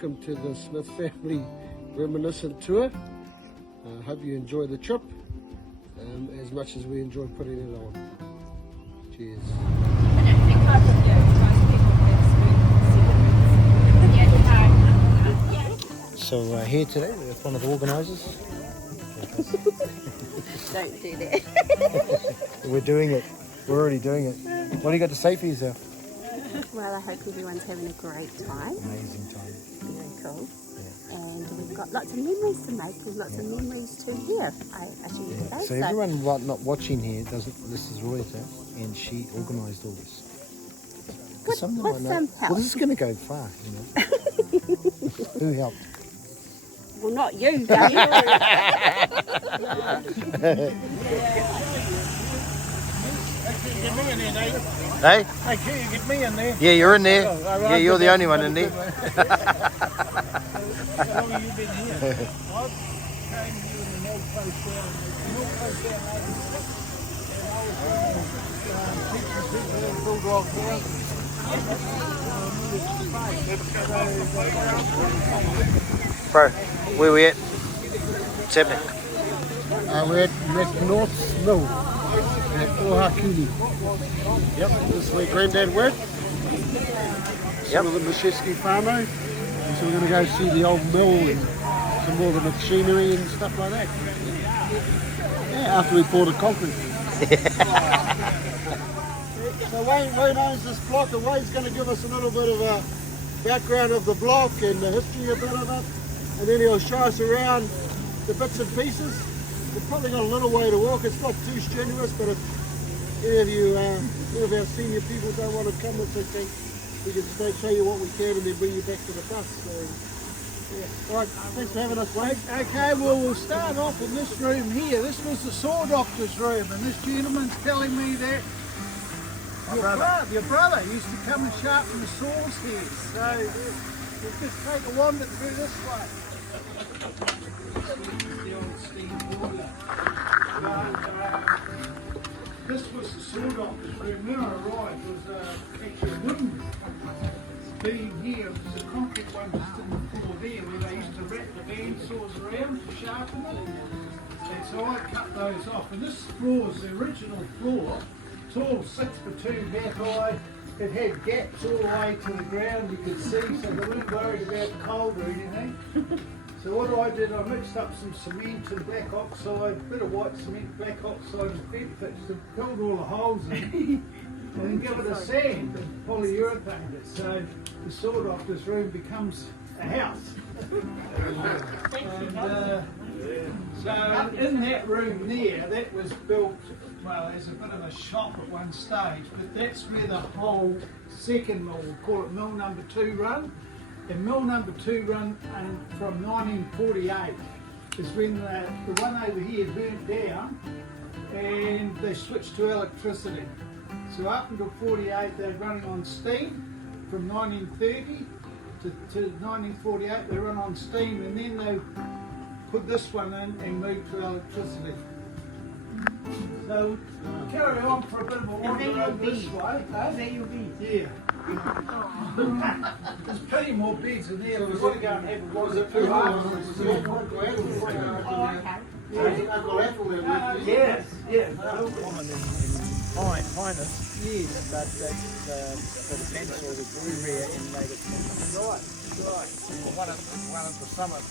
welcome to the Smith family Reminiscent tour. I hope you enjoy the trip as much as we enjoy putting it on. Cheers. So here today with one of the organisers. Don't do that. We're doing it. We're already doing it. What do you got to say for yourself? Well, I hope everyone's having a great time. Amazing time. Very cool. Yeah. And we've got lots of memories to make and lots of memories to hear, I assume today. So everyone not watching here doesn't. This is Roy's house, and she organised all this. With some help. Well, this is going to go far, you know. Who helped? Well, not you, Dave. Get me in there, David. Hey? Hey, can you get me in there? Yeah, you're in there. Oh, Yeah, you're the only one in there. How long have you been here? I came here in the milk post down. The milk post down 86. And I was teaching people in Bulldog Housing. Bro, where we at? What's happening? We're at North Mill at Ohakuni. Yep, this is where Granddad worked. Some of the Mashesky Farmo. So we're going to go see the old mill and some more of the machinery and stuff like that. Yeah, after we poured the concrete. So Wayne owns this block, and Wayne's going to give us a little bit of a background of the block and the history a bit of it, and then he'll show us around the bits and pieces. We've probably got a little way to walk. It's not too strenuous, but if any of you, any of our senior people don't want to come, it's okay. We can stay, show you what we can and then bring you back to the bus. So, yeah. All right, thanks for having us, Wayne. Okay, well, we'll start off in this room here. This was the saw doctor's room, and this gentleman's telling me that your brother used to come and sharpen the saws here. So we'll just take a wander through this way. The old steam boiler. This was the saw doctor's room. When I arrived, it was actually a wooden beam here. It was a concrete one just in the floor there where they used to wrap the bandsaws around to sharpen it. And so I cut those off. And this floor is the original floor. It's all 6x2 back high. It had gaps all the way to the ground, you could see, so they weren't worried about cold or anything. So what I did, I mixed up some cement and black oxide, a bit of white cement, black oxide and fed fix and filled all the holes in, and then give it a sand and polyurethane it. So the saw doctor's room becomes a house. So in that room there, that was built, well, as a bit of a shop at one stage, but that's where the whole second mill, we'll call it mill number 2 run. And mill number 2 run from 1948 is when the one over here burnt down and they switched to electricity. So up until 48 they were running on steam. From 1930 to 1948 they run on steam, and then they put this one in and moved to electricity. So carry on for a bit of a wander over this way. Yeah. There's plenty more beds in there. We've got to go and have a wander. Yes, yes. Common in Highness, Yes. but the pencil was very rare in native Highness. Right, right. One of the summit,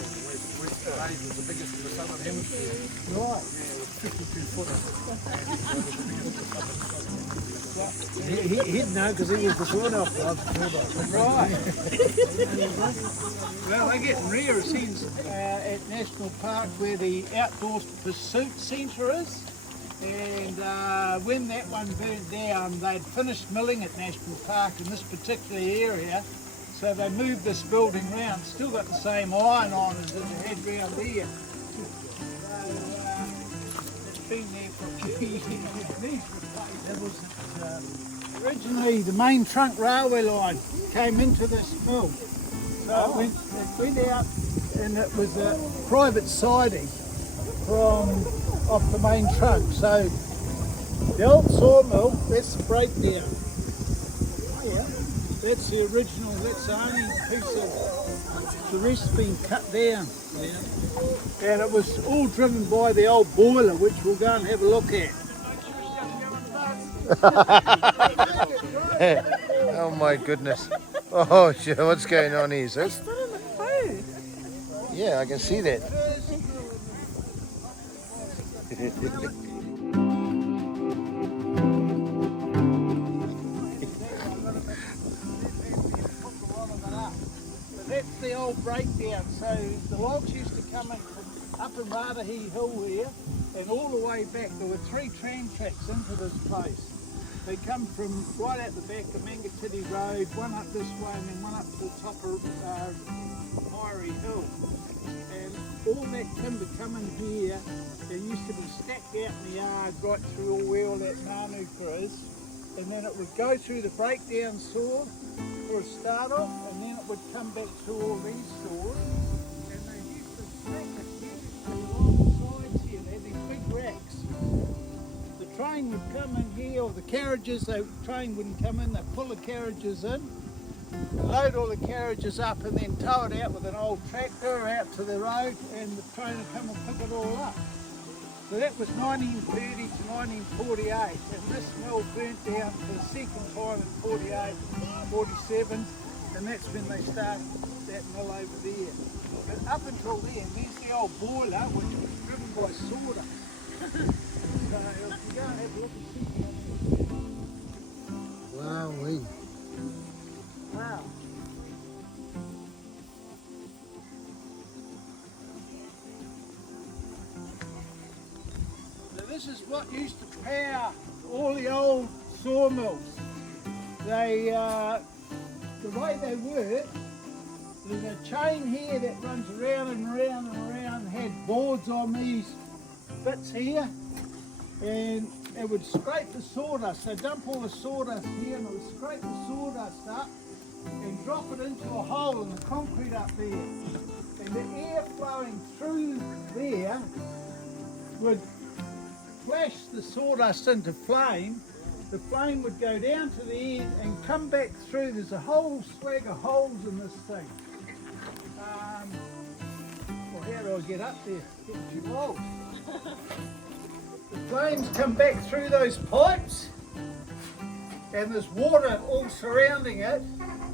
West Range was the biggest in the southern hemisphere. Right. Yeah, it was 52 footers. He'd know because he was the saw doctor. Right. Well, they're getting rare since at National Park where the Outdoor Pursuit Centre is. And when that one burnt down, they'd finished milling at National Park in this particular area. So they moved this building round. Still got the same iron on as it had round there. So it's been there for a few years. That was originally the main trunk railway line came into this mill. So it went out, and it was a private siding from off the main trunk. So the old sawmill, that's the breakdown. Oh yeah. That's the original, that's the only piece of The rest's been cut down. And it was all driven by the old boiler, which we'll go and have a look at. Oh my goodness. Oh, sure. What's going on here, sis? Stood in the poo. Yeah, I can see that. That's the old breakdown. So the logs used to come in from up in Ratahi Hill here and all the way back. There were 3 tram tracks into this place. They come from right out the back of Mangatiti Road, one up this way and then one up to the top of Myrie Hill. And all that timber coming here, it used to be stacked out in the yard right through where all that manuka is. And then it would go through the breakdown saw for a start off, and then it would come back to all these saws. And they used to stack it here along the sides here. They had these big racks. The train would come in here, or the carriages, the train wouldn't come in, they'd pull the carriages in, load all the carriages up and then tow it out with an old tractor out to the road, and the train would come and pick it all up. So that was 1930 to 1948, and this mill burnt down for the second time in 48, 47, and that's when they started that mill over there. But up until then, there's the old boiler, which was driven by sawdust. So if you go and have a look and see down there. Wowee. Wow. So this is what used to power all the old sawmills. They, the way they work, there's a chain here that runs around and around and around, had boards on these bits here, and it would scrape the sawdust. So dump all the sawdust here and it would scrape the sawdust up and drop it into a hole in the concrete up there. And the air flowing through there would flash the sawdust into flame. The flame would go down to the end and come back through. There's a whole swag of holes in this thing. Well, how do I get up there? Get too old. The flames come back through those pipes and there's water all surrounding it,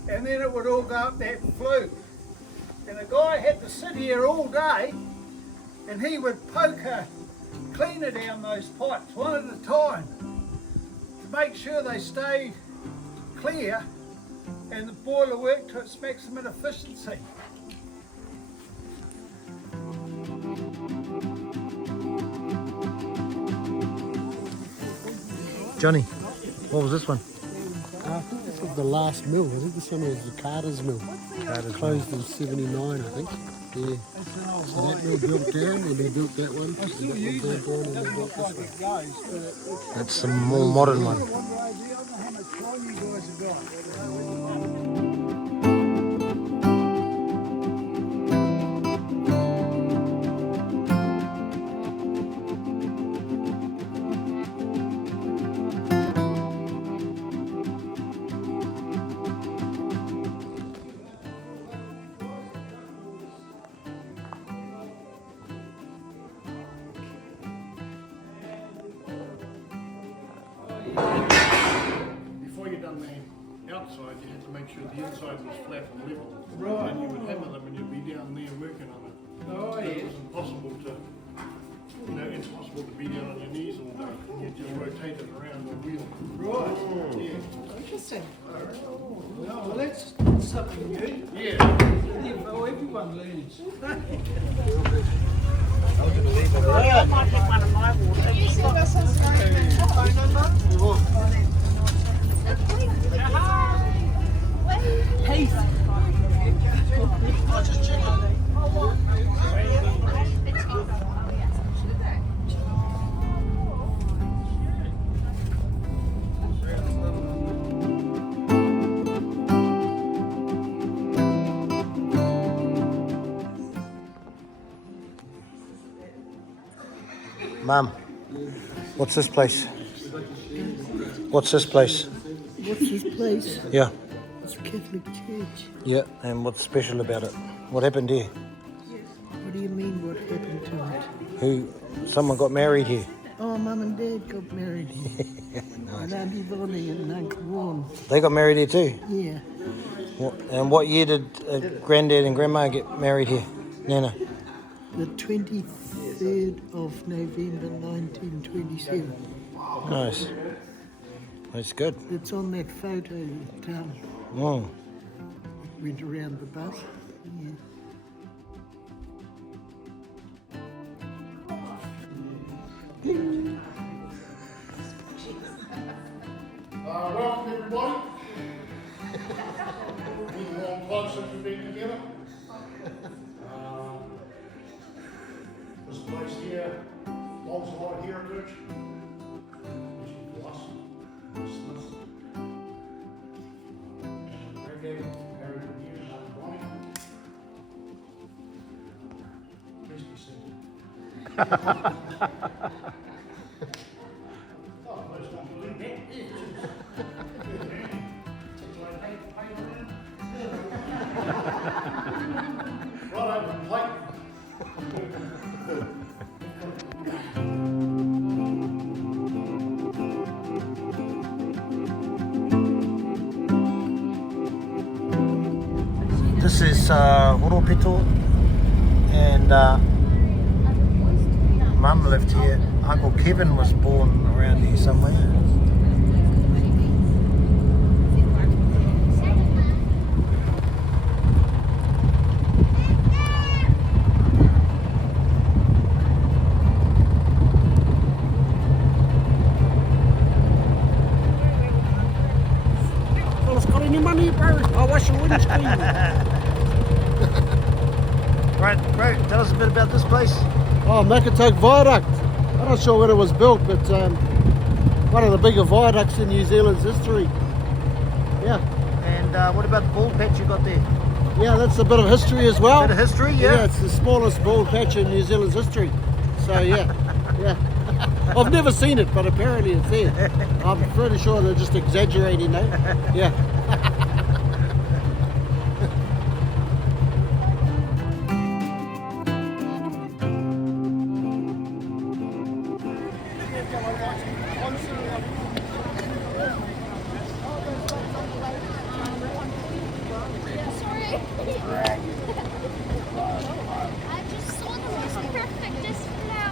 and then it would all go up that flue. And a guy had to sit here all day and he would poke a cleaner down those pipes one at a time to make sure they stayed clear and the boiler worked to its maximum efficiency. Johnny, what was this one? I think this was the last mill. I think this one was the Carter's mill. Closed in 79, I think. Yeah. So that mill built down, and they built that one. And that one burnt down, and they built this one. That's a more modern one. Before you done the outside, you had to make sure the inside was flat and level. Right. And you would hammer them and you'd be down there working on it. Oh, So yeah. it was impossible to, impossible to be down on your knees all day. You just rotated around the wheel. Right. Yeah. Interesting. Well, that's something new. Yeah. Yeah, well, everyone learns. I might get one of my Heath. Mum, what's this place? What's this place? What's his place? Yeah. It's a Catholic church. Yeah, and what's special about it? What happened here? What do you mean, what happened to it? Someone got married here. Oh, Mum and Dad got married here. And Auntie Bonnie and Uncle Ron. They got married here too? Yeah. And what year did Granddad and Grandma get married here, Nana? The 23rd of November 1927. Nice. That's good. It's on that photo that went around the bus. Yeah. Welcome everybody. Been a long time since we've been together. This place here holds a lot of heritage. Especially for us, Smiths. Granddad married in here, Uncle Ronnie. Please be seated. Right over the plate. This is Horopito, and Mum lived here. Uncle Kevin was born around here somewhere. Fella's got any money, bro? I'll wash your windscreen. Right, bro, tell us a bit about this place. Oh, Makatoke Viaduct. I'm not sure when it was built, but one of the bigger viaducts in New Zealand's history. Yeah, And what about the bald patch you got there? yeah, that's a bit of history as well. Bit of history, yeah? Yeah, it's the smallest bald patch in New Zealand's history. So yeah, yeah. I've never seen it, but apparently it's there. I'm pretty sure they're just exaggerating, though. Yeah. I just saw the most perfectest flower.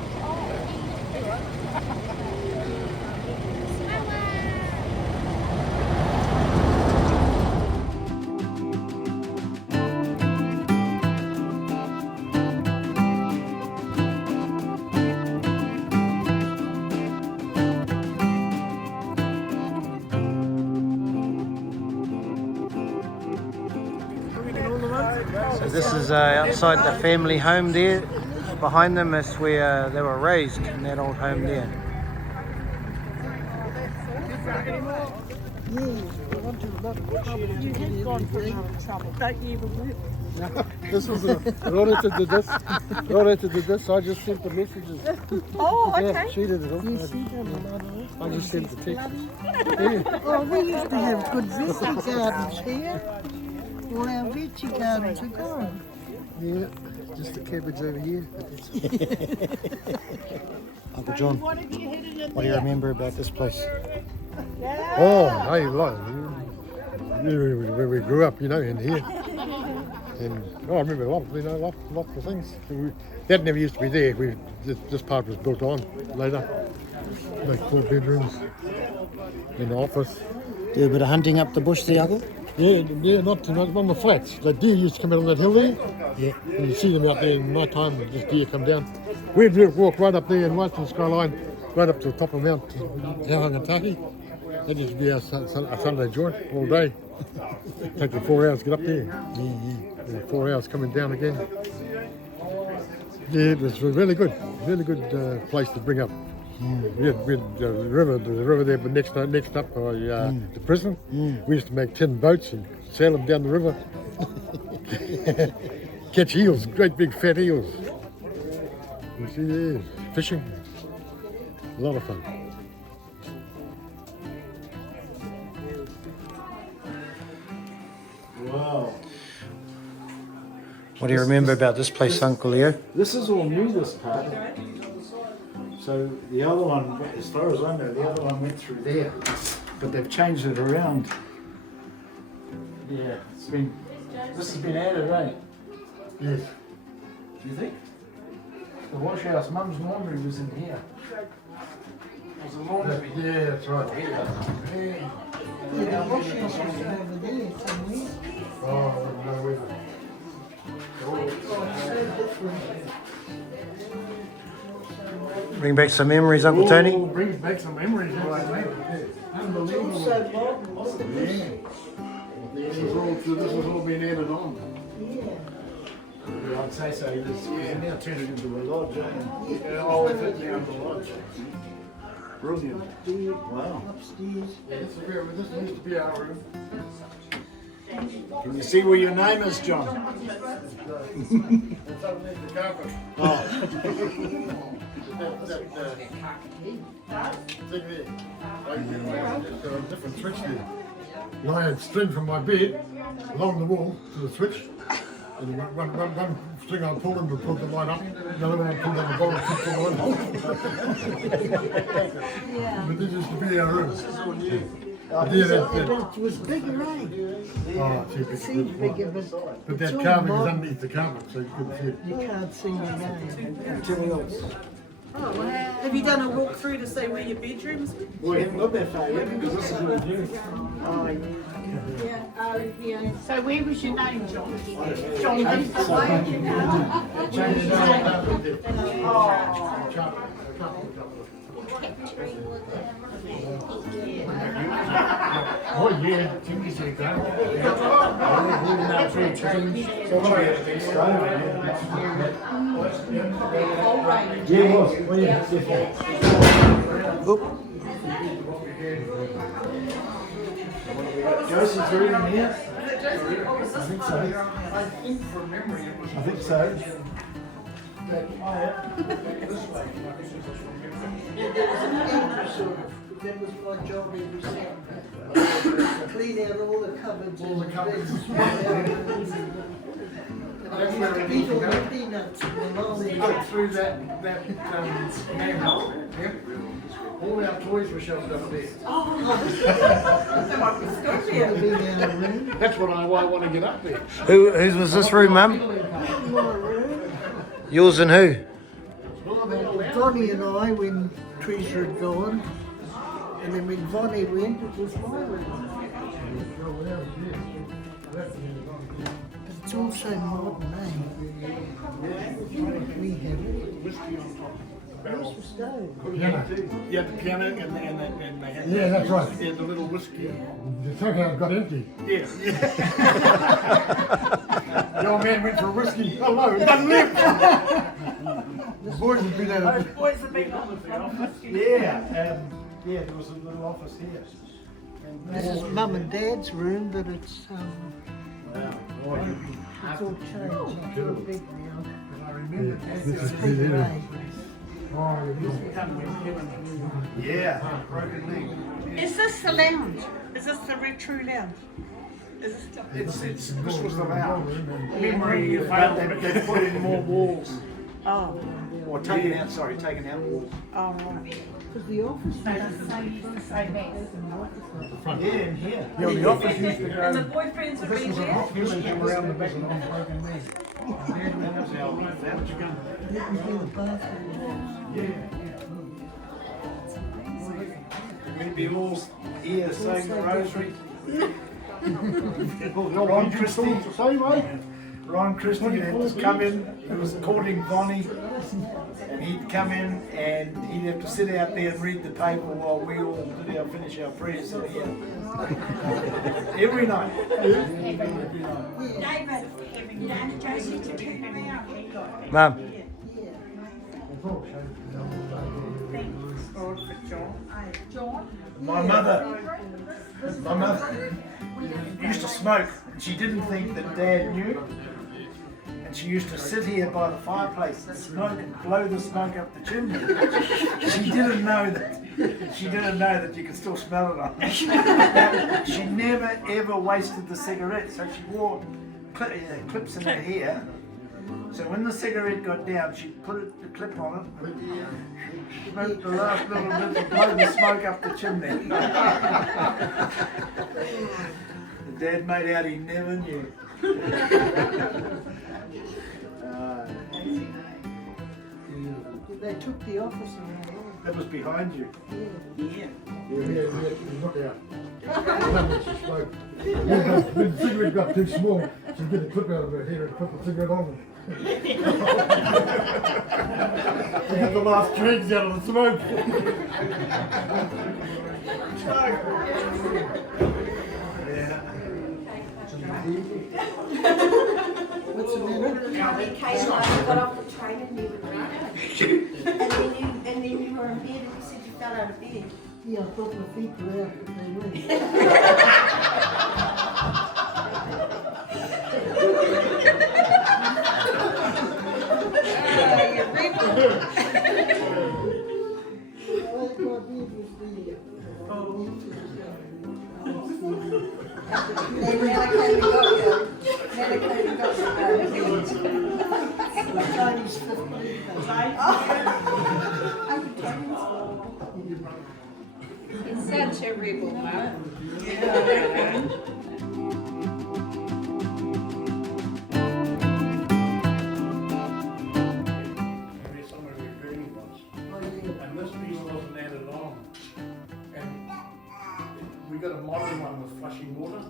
So this is outside the family home there. Behind them is where they were raised, in that old home there. This was Loretta did this. Loretta did this. I just sent the messages. Oh, okay. Yeah, she did it all. Yes, she done a lot of it. I just sent the text. Yeah. Oh, we used to have good veggie gardens here. All our veggie gardens are gone. Yeah, just the cabbage over here. Uncle John, what do you remember about this place? Oh, hey, look, where we grew up, you know, in here. And I remember lots of things. That never used to be there. This part was built on later. Like 4 bedrooms, and the office. Do a bit of hunting up the bush there, Uncle? Yeah, not on the flats. The deer used to come out on that hill there. Yeah. And you see them out there in night time, just deer come down. We'd walk right up there and right to the skyline, right up to the top of Mount Hauangataki. That used to be our Sunday joint all day. Take you 4 hours to get up there. Yeah, 4 hours coming down again. Yeah, it was a really good place to bring up. We had the river there, but next up by the prison. We used to make 10 boats and sail them down the river. Catch eels, great big fat eels. You see there, fishing. A lot of fun. What do you remember about this place, Uncle Leo? This is all new, this part. So the other one, as far as I know, the other one went through there, but they've changed it around. Yeah, this has been added, eh? Yes. Do you think? The wash house, Mum's laundry was in here. There's a laundry. Yeah, that's right. Here. Yeah, the washing machine over there somewhere. Oh, I don't know whether. Bring back some memories, Uncle Tony. Oh, brings back some memories. Unbelievable. So modern, look at this. This has all been added on. Yeah. I'd say so. This now turned it into a lodge. Oh, it's now the lodge. Brilliant. Wow. Upstairs. This used to be our room. Can you see where your name is, John? It's underneath the carpet. Oh. That thing there. There's a different switch there. And I had string from my bed along the wall to the switch. And one string I pulled in to pull the light up. The other one I pulled on the bottom to put the light on. But this used to be our room. But it was bigger, eh? Oh, It seems bigger, but But that it's all carving is modern. underneath the carpet, so you couldn't see it. You can't see your name. Have you done a walk through to see where your bedrooms are? We haven't got that far yet because this is all new. So where was your name, John? Change it out. Oh yeah, Jimmy's here, So Josie's room in here? I think so. I think from memory it was. I think so. That was my job every Saturday. Clean out all the cupboards and beds. And I used to eat all the peanuts in the morning. Look through that manhole. Yep. All our toys were shelved up there. That's what I want to get up there. Whose was this room, Mum? Yours and who? Bonnie and I, when Teresa had gone, and then when Bonnie went, it was my room. But it's all so modern, eh? We have it. Where's the stove? Piano. Yeah, the piano and they had Yeah, that's right. yeah, the little whiskey. The tughouse got empty. Yeah. The old man went for a whiskey. Hello, it doesn't live. The boys have been out. Boys have been on the front. Yeah, yeah, there was a little office here. This is Mum and Dad's room, but it's Wow. it's all changed. It's all big now. I remember This is Bigger, good. eh? yeah, broken leg. Is this the lounge? Is this the retro lounge? Is this This was the lounge. Memory, but they put in more walls. Oh, Or taken out, sorry, taken out walls. oh, right. Because the office Yeah, in here. Yeah, the office used to go. And the boyfriends have been there? Around the back of the broken leg. That was our lounge again. that would be the bathroom. We'd be all here saying the rosary. Ron Christie. Ron Christie had come in, he was courting Bonnie, and he'd come in and he'd have to sit out there and read the paper while we all did finish our prayers in here. Every night. Mum, My mother used to smoke, and she didn't think that Dad knew. And she used to sit here by the fireplace and smoke and blow the smoke up the chimney. She didn't know that you could still smell it on her. She never ever wasted the cigarette, so she wore clips in her hair So when the cigarette got down, she'd put the clip on it and smoke the last little bit and blow the smoke up the chimney. The dad made out he never knew. They took the office around. That was behind you. Yeah. Look out. She smoked. When the cigarette got too small, she'd get the clip out of her hair and put the cigarette on it. To get the last dregs out of the smoke. What's the matter? We came home, got off the train and you were reading. And then you were in bed and you said you fell out of bed. Yeah, I thought my feet were out, but they weren't. Chinese 15. It's such a rebel, Mark. Somewhere where Granny was. And this piece wasn't added on. And we got a modern one with flushing water.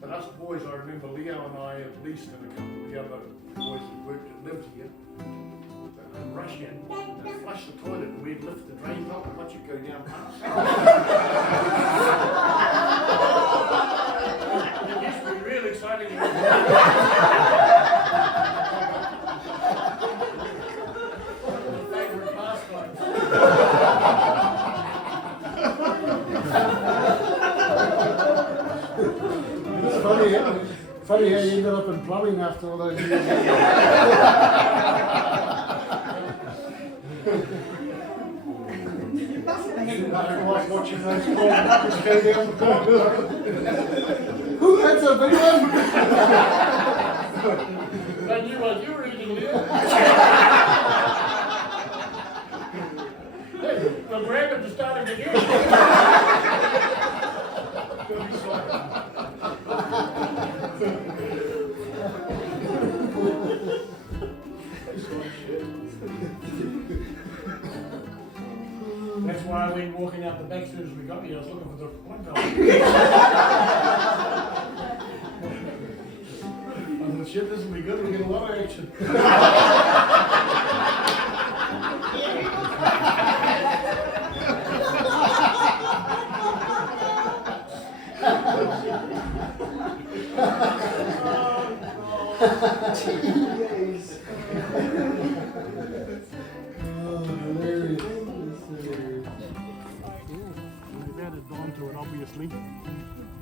But us boys, I remember Leo and I at least, and a couple of the other boys that worked and lived here, would rush in and flush the toilet, and we'd lift the drain up and watch it go down past. It used to be real exciting. Favorite pastime. It's funny how you ended up in plumbing after all those years. I was watching those corners go down the corner. Ooh, that's a big one! I knew what you were eating, Leo. Hey, the rabbit is starting to get That's why I went walking out the back as soon as we got here. I was looking for the one guy. I said, shit, this will be good. We'll get a lot of action. They've added on to it, obviously,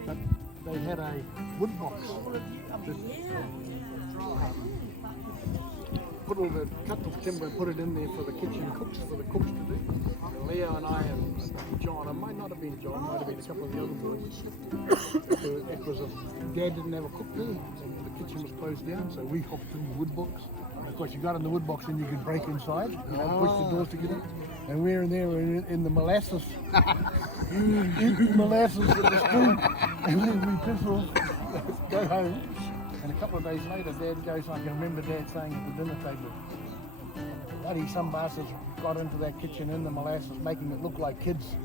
but they had a wood box. Put all the cut the timber and put it in there for the kitchen cooks, for the cooks to do. And Leo and I and John, it might not have been John, it might have been a couple of the other boys. It was Dad didn't have a cook there, and the kitchen was closed down, so we hopped in the wood box. And of course, you got in the wood box and you could break inside, push the doors to get in. And we're in there, we're in the molasses, eating molasses with a spoon, and then we piss off, go home. And a couple of days later, Dad goes, I can remember Dad saying at the dinner table, bloody some bastards got into that kitchen in the molasses, making it look like kids.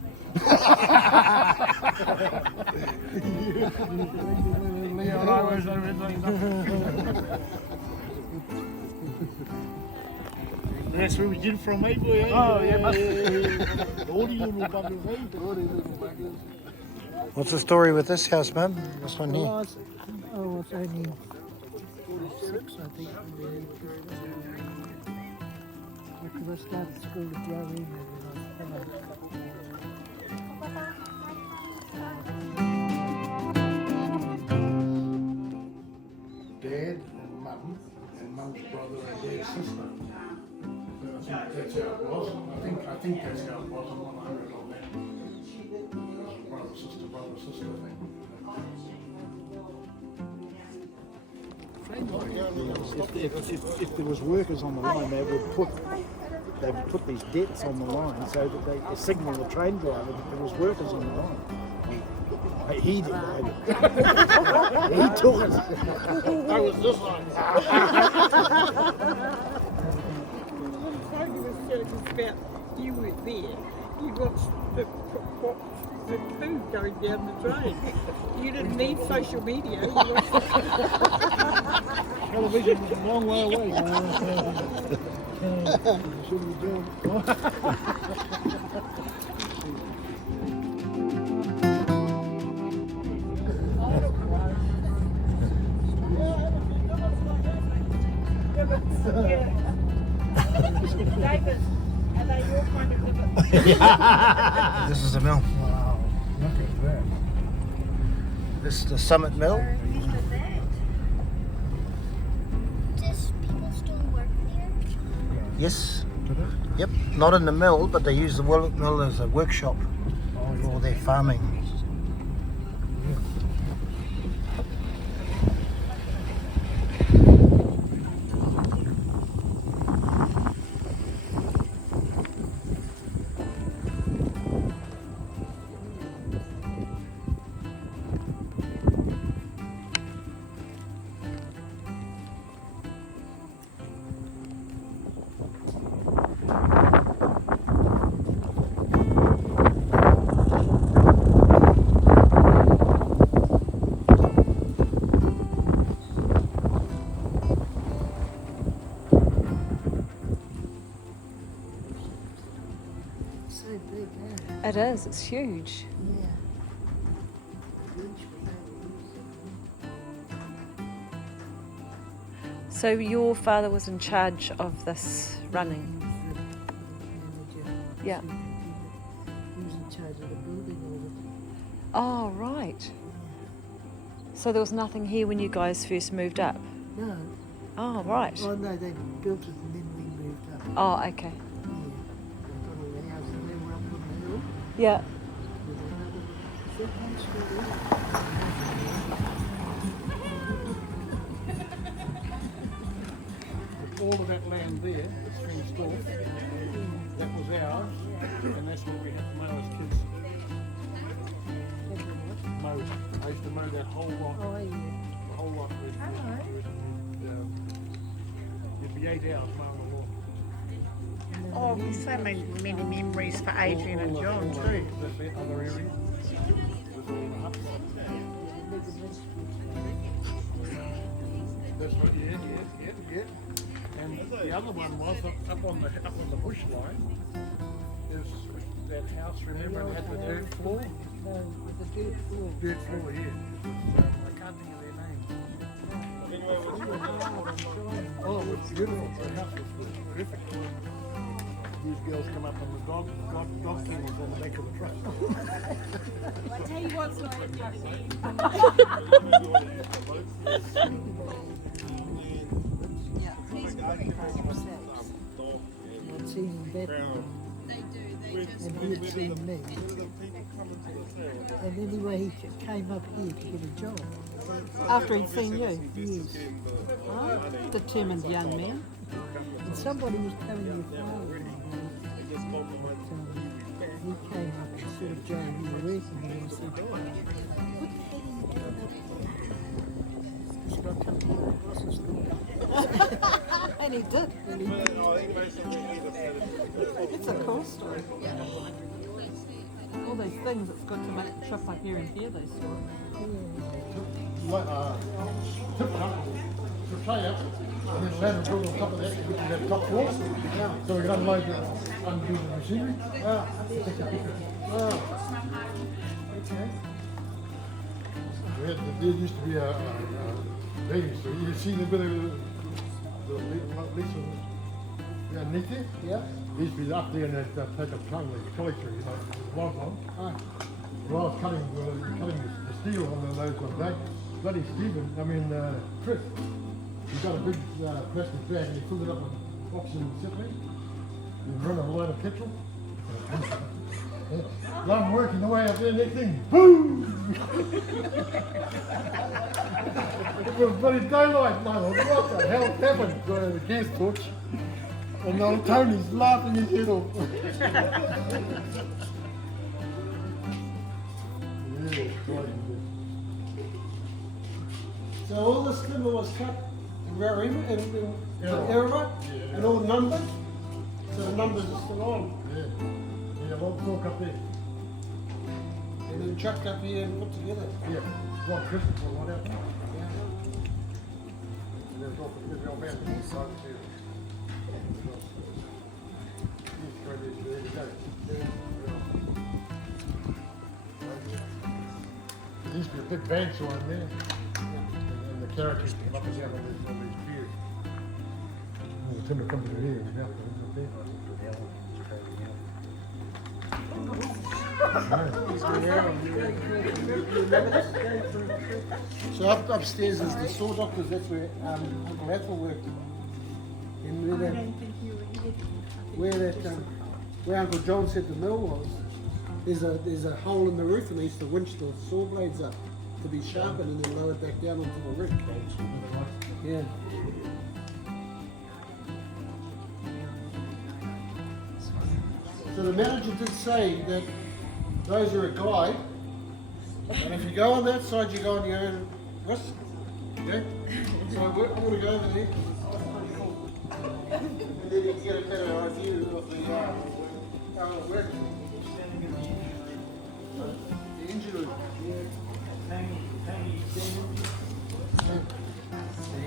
Leo and I was That's where we get from, eh, boy? Eh? Oh, yeah, must be. All the little buggers, eh? All the little buggers. What's the story with this house, Mum? This one here. I was only 46, I think. Because I started school at Reminiscent. Dad and Mum's brother and Dad's sister. So I think that's how it was. I think that's how it was in 100 on that. Brother, sister thing. If there was workers on the line, they would put these debts on the line so that they signal the train driver that there was workers on the line. He did. He took it. I was this one. About you were there. You watched the poo going down the drain. You didn't need social media. You watched the Television was a long way away. Should we do David, are they your kind of limit? This is the mill. Wow, look at that. This is the Summit Mill. Does people still work there? Yes. Yep. Not in the mill, but they use the mill as a workshop for their farming. So big, huh? It is, it's huge. Yeah. So your father was in charge of this running? Yeah. He was in charge of the building all Oh, right. So there was nothing here when you guys first moved up? the No. Oh, right. Oh no, they built it and then we moved up. Oh, okay. Yeah. They got all the houses and they were up on the hill. Yeah. Is that house still there? all of that land there, that's fenced off, that was ours, and that's what we had to mow as kids. Mow. I used to mow that whole lot. Oh yeah. The whole lot. It'd be 8 hours mowing the lawn. Oh, so many memories for Adrian and John too. That other area. That's what, yeah. And the other one was up on the bush line. Is that house? Remember, it had the dirt floor. No, with the dirt floor. Dirt floor, yeah. I can't think of their name. Oh, it was beautiful. The house was perfect. These girls come up on the dog kennels on the back of the truck. I tell you what's like I'd seen that and he'd seen me. And anyway, he came up here to get a job. after he'd seen you. Yes. Oh, determined young man. And somebody was telling your father. He came up and sort of Joe, you were working here and said, what the hell are you doing up here? He's got to come here and cross his And he did. It's a cool story. All these things, it's good to make a trip up here and hear these stories. Tip it up to tray up, and then land and build on top of that, which is that top floor. So we can unload the machinery. There used to be a baby, so you see the bit of the lease underneath there? Yeah. They used to be up there and they'd take a tongue, like a collector, long. Well, I was cutting the steel on those ones, bloody Stephen, Chris, he got a big plastic bag and he filled it up with oxygen acetylene and run a line of petrol. I'm working away up there, next thing, boom! It was bloody daylight, mate. What the hell happened? Got the gas torch. And old Tony's laughing his head off. So all this timber was cut in Erema and all numbered. So the numbers are still on. Yeah, log talk up there. And then chucked up here and put together. Yeah, Rob Christmas was one out there. And there's also the old man inside too. There you go. There used to be a big bandsaw in there. And the characters come up and down on these piers. And the timber comes in here and out there. So upstairs is the saw doctors. That's where Uncle Ethel worked. And where Uncle John said the mill was, there's a hole in the roof, and they used to winch the saw blades up to be sharpened and then lowered back down onto the roof. Yeah. So the manager did say that those are a guide, and if you go on that side, you go on your own risk. Okay? So I'm going to go over there, and then you can get a better idea of the how it works. The engine room. And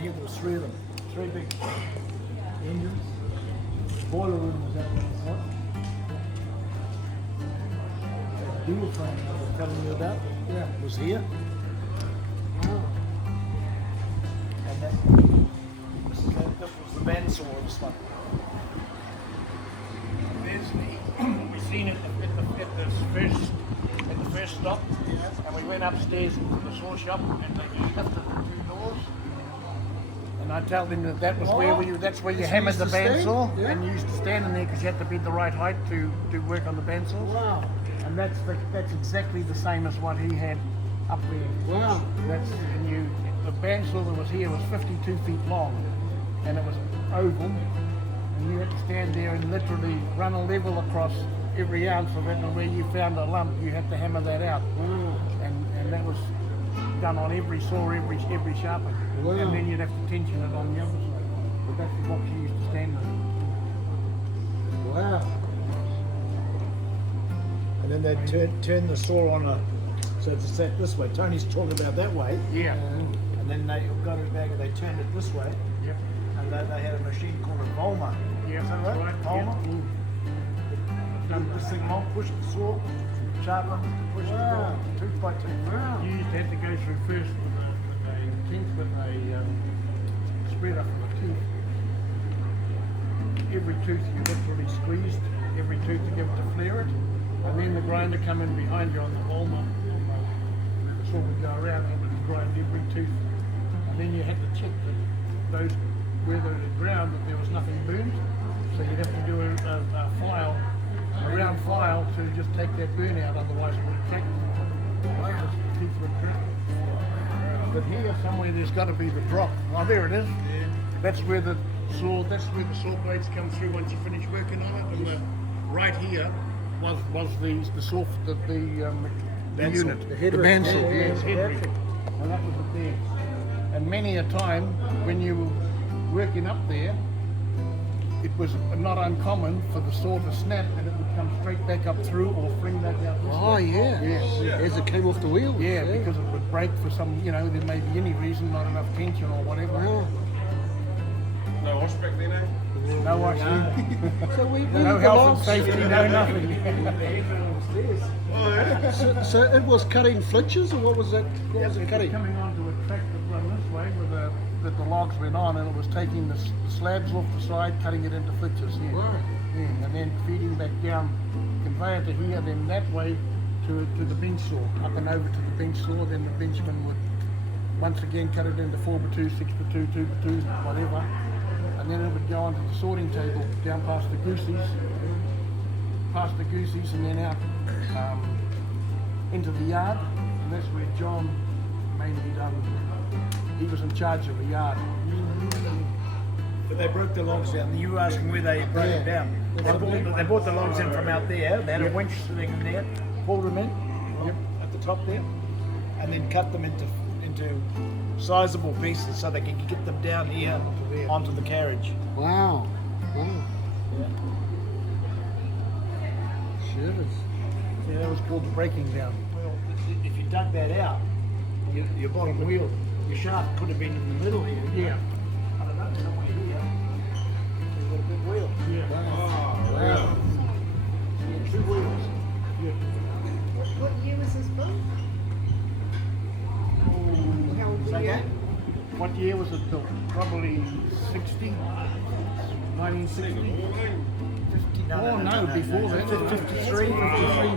here was three of them, three big engines. The boiler room was out there. Dual frame I was telling you about, was here. And that was the bandsaw of this one. There's we seen it at the first stop, and we went upstairs into the saw shop, and they lifted the two doors. And I told them that was that's where you hammered the bandsaw, and you used to stand in there because you had to be the right height to work on the bandsaw. Wow. And that's exactly the same as what he had up there. Wow. The bandsaw that was here was 52 feet long, and it was oval, and you had to stand there and literally run a level across every ounce of it, and where you found a lump, you had to hammer that out. Wow. And that was done on every saw, every sharpen. Wow. And then you'd have to tension it on the other side. But that's the box you used to stand in. Wow. And then they'd turn the saw on so it's set this way. Tony's talking about that way. Yeah. And then they got it back and they turned it this way. Yep. And they had a machine called a Volma. Yeah, Is that right? Volma? Done this thing long, push the saw, sharpen, push it down, tooth by tooth. Wow. You used to have to go through first with a teeth with a spreader for the tooth. Every tooth you literally squeezed, every tooth to give it to flare it. And then the grinder come in behind you on the Volma, the saw would go around and it would grind every tooth. And then you had to check that those, where they were ground, that there was nothing burned. So you'd have to do a round file to just take that burn out, otherwise it would crack. The teeth would crack. But here somewhere there's got to be the drop. Oh, there it is. That's where the saw blades come through once you finish working on it. And right here was the saw, the unit, the bandsaw, yes, head rig. And that was it there. And many a time when you were working up there, it was not uncommon for the saw to snap and it would come straight back up through or fling back out this way. Yeah. Yes. As it came off the wheels. Yeah, because it would break for some, there may be any reason, not enough tension or whatever. No wash back then, eh? No wash. So we No health and safety, no nothing. So it was cutting flitches, or what was that? What was it cutting? Coming onto a track that run this way that the logs went on, and it was taking the slabs off the side, cutting it into flitches. Yeah. Right. Yeah, and then feeding back down conveyor to here, then that way to the bench saw, up and over to the bench saw. Then the benchman would once again cut it into 4x2, 6x2, 2x2, whatever. And then it would go onto the sorting table down past the goosies, and then out into the yard, and that's where John mainly done. He was in charge of the yard. But they broke the logs down. You were asking where they broke them down. They brought the logs in from out there. They had a winch sitting in there, pulled them in at the top there, and then cut them into sizable pieces so they could get them down here onto the carriage. Wow. Wow. Shivers. Yeah, that was called the breaking down. Well, if you dug that out, your bottom wheel, your shaft could have been in the middle here. Yeah. I don't know, somewhere here. You've got a big wheel. Yeah. Wow. Yeah, 2 wheels. What year was this built? How old were you? What year was it built? Probably 60, 1960. Oh no, before that. 53,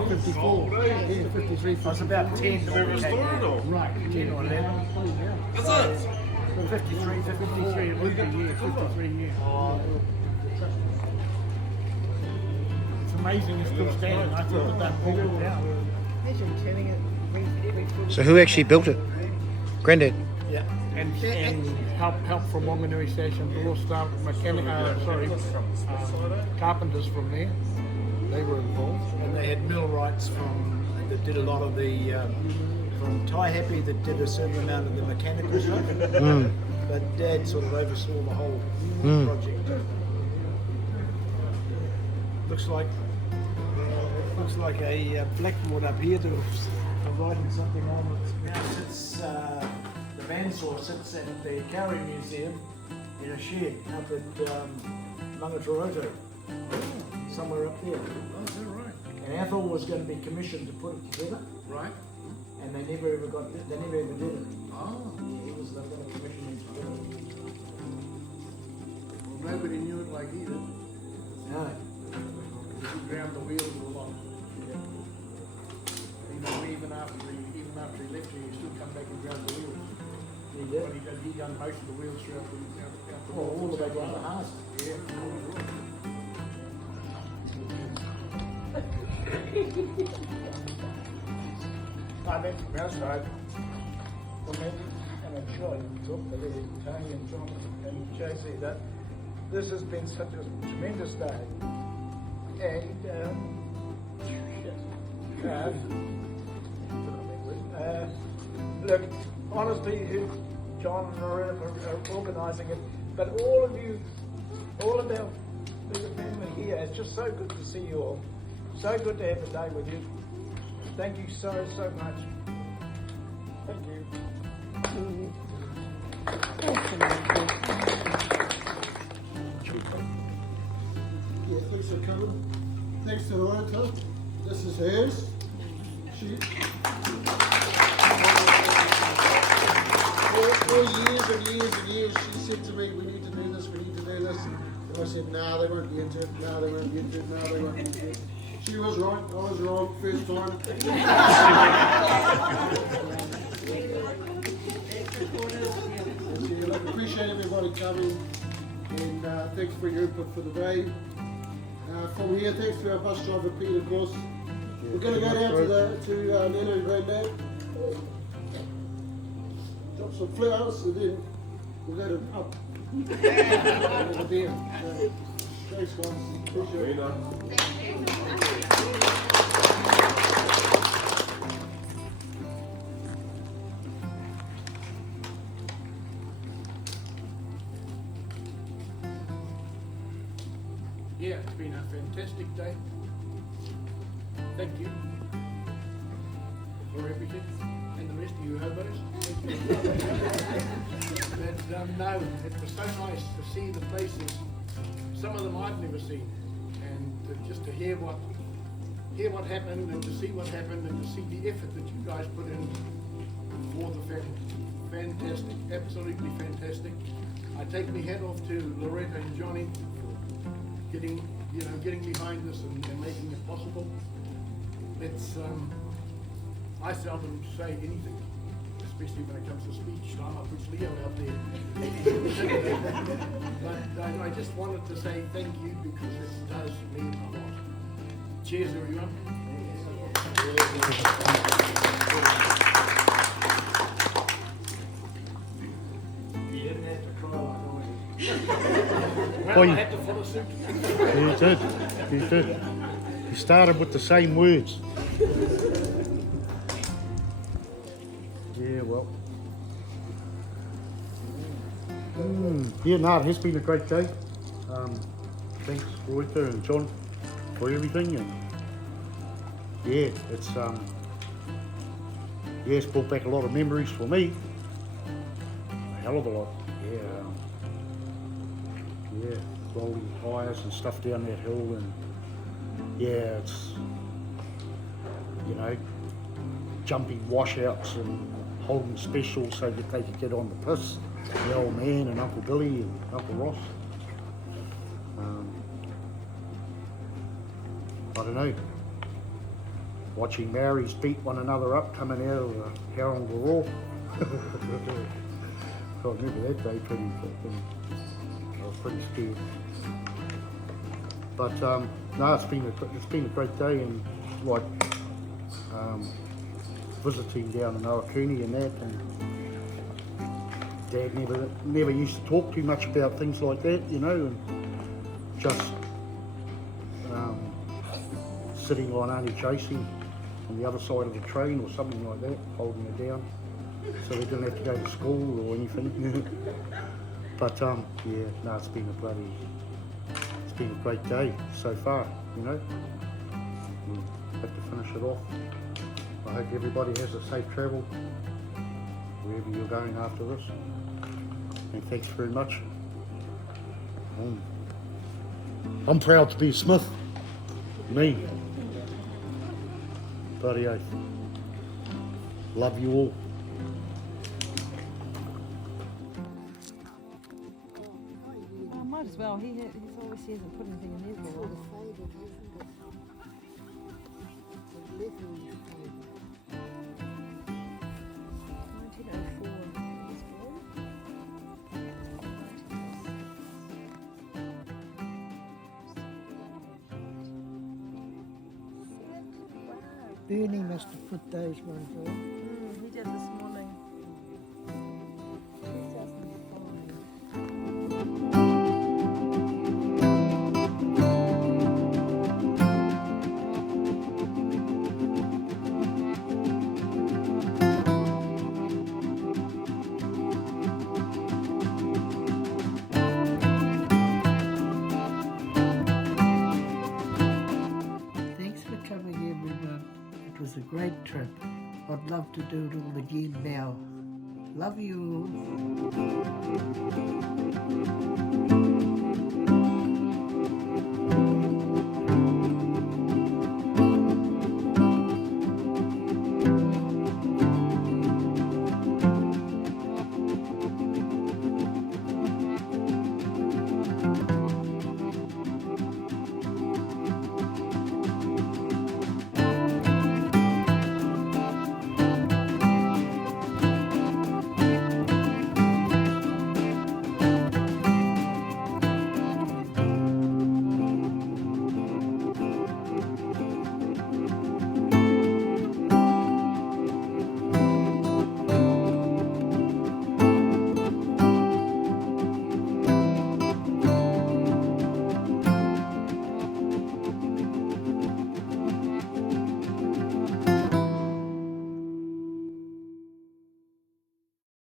54. Yeah, 53. I was about 10 when we came here. Right, 10 or 11. What's that? 53, 53, it would be, yeah, 53, yeah. It's amazing it's still standing. I thought that pulled it down. Imagine turning it. So who actually built it? Granddad. Yeah, and help from Wanganui Station, all staff, carpenters from there. They were involved. And they had millwrights that did a lot of the, from Tai Happy that did a certain amount of the mechanical stuff. But Dad sort of oversaw the whole project. Looks like a blackboard up here to writing something on it. Now sits, the bandsaw sits at the Kauri Museum in a shed up at Mangatoroto, somewhere up there. Oh, is that right? And Ethel was going to be commissioned to put it together, Right. and they never ever did it. Oh, He was going to commission him to do it. well, nobody knew it like he did. No. He ground the wheels a lot. You know, even after he left here, he still come back and ground the wheels. He did. But he done most of the wheels throughout the All the way down the house. Yeah. I met from outside, and I'm sure you talked to Tony and John and JC that this has been such a tremendous day. And look, honestly, John and Loretta are organising it, but all of you, all of our bigger family here, it's just so good to see you all. So good to have a day with you. Thank you so much. Thank you. Yeah, thanks for coming. Thanks to Loretta. This is hers. For years and years and years, she said to me, we need to do this, we need to do this. And I said, nah, they won't be into it, nah, they won't be into it, nah, they won't be into it. She was right, I was wrong, first time. I appreciate everybody coming, and thanks for your input for the day. From here, thanks to our bus driver Pete, of course. We're going to go down to Nana and Granddad, drop some flowers, and then we'll go to up. Over there. Thanks, guys. Appreciate it. Yeah, it's been a fantastic day. Thank you for everything, and the rest of you hobos. But no, it was so nice to see the places. Some of them I've never seen, and just to hear what happened, and to see what happened, and to see the effort that you guys put in for the family. Fantastic, absolutely fantastic. I take my hat off to Loretta and Johnny for getting behind this and making it possible. It's I seldom say anything, especially when it comes to speech. I'm up with Leo out there. But I just wanted to say thank you because it does mean a lot. Cheers, everyone. You didn't have to cry like Well, I you- had to follow suit. He did. He did. He started with the same words. Yeah, well. Yeah, no, it has been a great day. Thanks, Reuter and John, for everything. And yeah, it's brought back a lot of memories for me. A hell of a lot. Yeah, rolling tyres and stuff down that hill, and yeah, it's, you know, jumping washouts and holding specials so that they could get on the piss. The old man and Uncle Billy and Uncle Ross. I don't know. Watching Maoris beat one another up coming out of the Haronga Roar. I remember that day pretty. I was pretty scared. But no, it's been a great day, and like visiting down in Owakuni and that, and Dad never used to talk too much about things like that, you know, and just sitting on Auntie Chasing on the other side of the train or something like that, holding her down, so they didn't have to go to school or anything. But yeah, no, it's been a great day so far, you know. We'll have to finish it off. I hope everybody has a safe travel wherever you're going after this. And thanks very much. I'm proud to be a Smith. Me. Bloody oath. Love you all. Oh, might as well. He's always hasn't put anything in there for a while. Bernie must have put those ones on. He did this morning. Thanks for coming, everyone. It was a great trip. I'd love to do it all again now. Love you all.